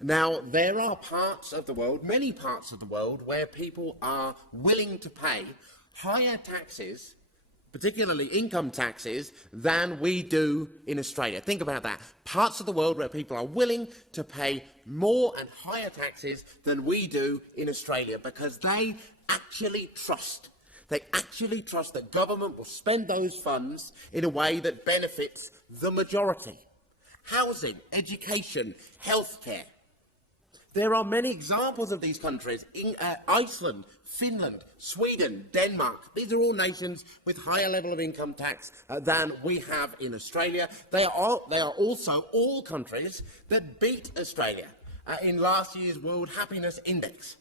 Now, there are parts of the world, many parts of the world, where people are willing to pay higher taxes, particularly income taxes, than we do in Australia. Think about that. Parts of the world where people are willing to pay more and higher taxes than we do in Australia because they actually trust that government will spend those funds in a way that benefits the majority. Housing, education, healthcare. There are many examples of these countries in Iceland, Finland, Sweden, Denmark. These are all nations with higher level of income tax than we have in Australia. They are also all countries that beat Australia in last year's World Happiness Index.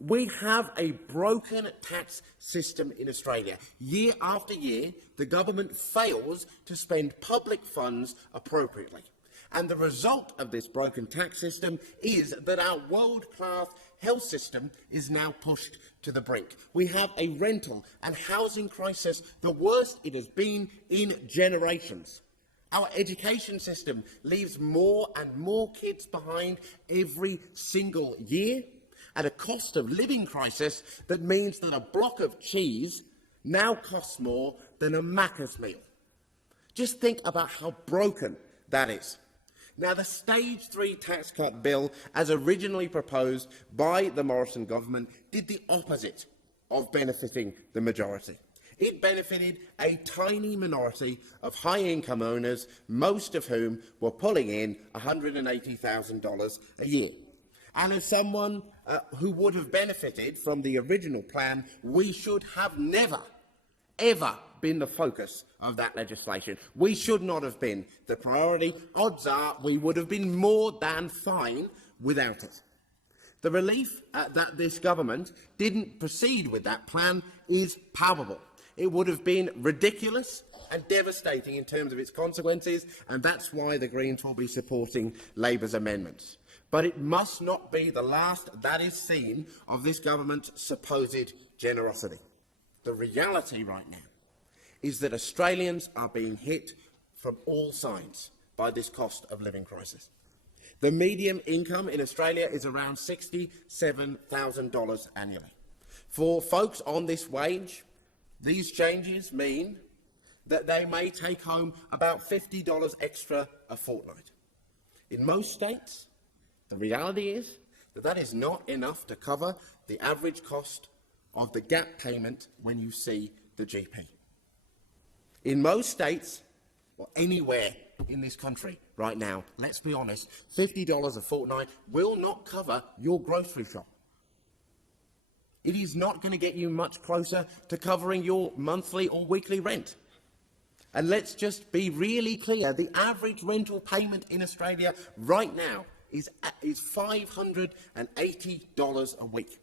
We have a broken tax system in Australia. Year after year, the government fails to spend public funds appropriately. And the result of this broken tax system is that our world-class health system is now pushed to the brink. We have a rental and housing crisis, the worst it has been in generations. Our education system leaves more and more kids behind every single year, at a cost of living crisis that means that a block of cheese now costs more than a Macca's meal. Just think about how broken that is. Now, the Stage 3 tax cut bill, as originally proposed by the Morrison government, did the opposite of benefiting the majority. It benefited a tiny minority of high-income owners, most of whom were pulling in $180,000 a year. And as someone who would have benefited from the original plan, we should have never, ever been the focus of that legislation. We should not have been the priority. Odds are we would have been more than fine without it. The relief that this government didn't proceed with that plan is palpable. It would have been ridiculous and devastating in terms of its consequences, and that's why the Greens will be supporting Labour's amendments. But it must not be the last that is seen of this government's supposed generosity. The reality right now is that Australians are being hit from all sides by this cost of living crisis. The median income in Australia is around $67,000 annually. For folks on this wage, these changes mean that they may take home about $50 extra a fortnight. In most states, the reality is that that is not enough to cover the average cost of the gap payment when you see the GP. In most states, or anywhere in this country right now, let's be honest, $50 a fortnight will not cover your grocery shop. It is not going to get you much closer to covering your monthly or weekly rent. And let's just be really clear, the average rental payment in Australia right now is $580 a week.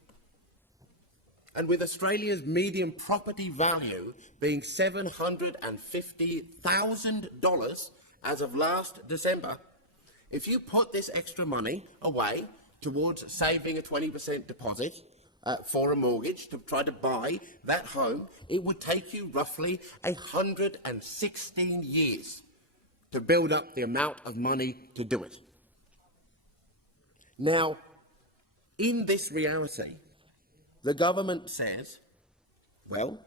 And with Australia's median property value being $750,000 as of last December, if you put this extra money away towards saving a 20% deposit for a mortgage to try to buy that home, it would take you roughly 116 years to build up the amount of money to do it. Now, in this reality, the government says, well,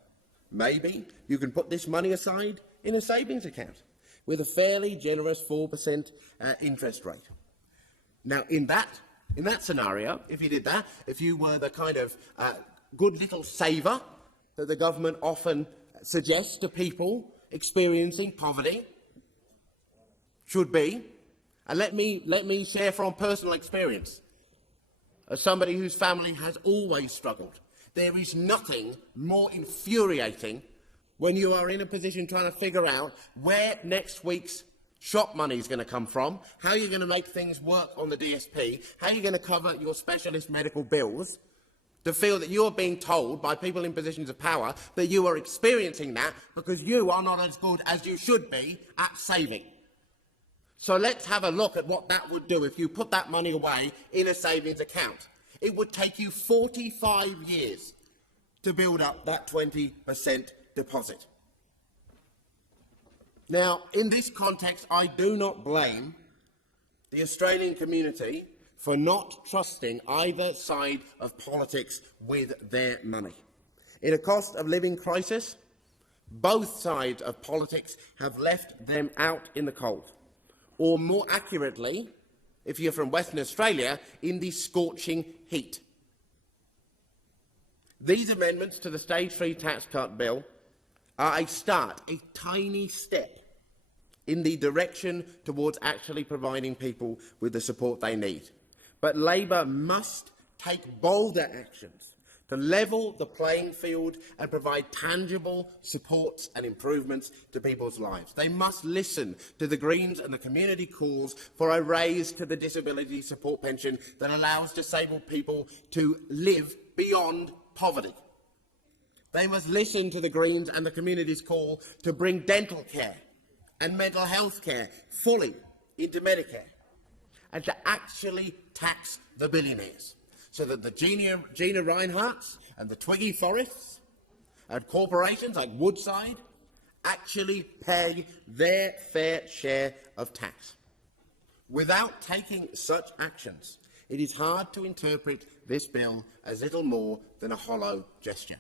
maybe you can put this money aside in a savings account with a fairly generous 4% interest rate. Now, in that scenario, if you did that, if you were the kind of good little saver that the government often suggests to people experiencing poverty, should be, and let me share from personal experience, as somebody whose family has always struggled, there is nothing more infuriating when you are in a position trying to figure out where next week's shop money is going to come from, how you're going to make things work on the DSP, how you're going to cover your specialist medical bills, to feel that you're being told by people in positions of power that you are experiencing that because you are not as good as you should be at saving. So let's have a look at what that would do if you put that money away in a savings account. It would take you 45 years to build up that 20% deposit. Now, in this context, I do not blame the Australian community for not trusting either side of politics with their money. In a cost of living crisis, both sides of politics have left them out in the cold, or more accurately, if you're from Western Australia, in the scorching heat. These amendments to the Stage 3 tax cut bill are a start, a tiny step in the direction towards actually providing people with the support they need. But Labor must take bolder actions to level the playing field and provide tangible supports and improvements to people's lives. They must listen to the Greens and the community calls for a raise to the disability support pension that allows disabled people to live beyond poverty. They must listen to the Greens and the community's call to bring dental care and mental health care fully into Medicare, and to actually tax the billionaires, so that the Gina Rineharts and the Twiggy Forrests and corporations like Woodside actually pay their fair share of tax. Without taking such actions, it is hard to interpret this bill as little more than a hollow gesture.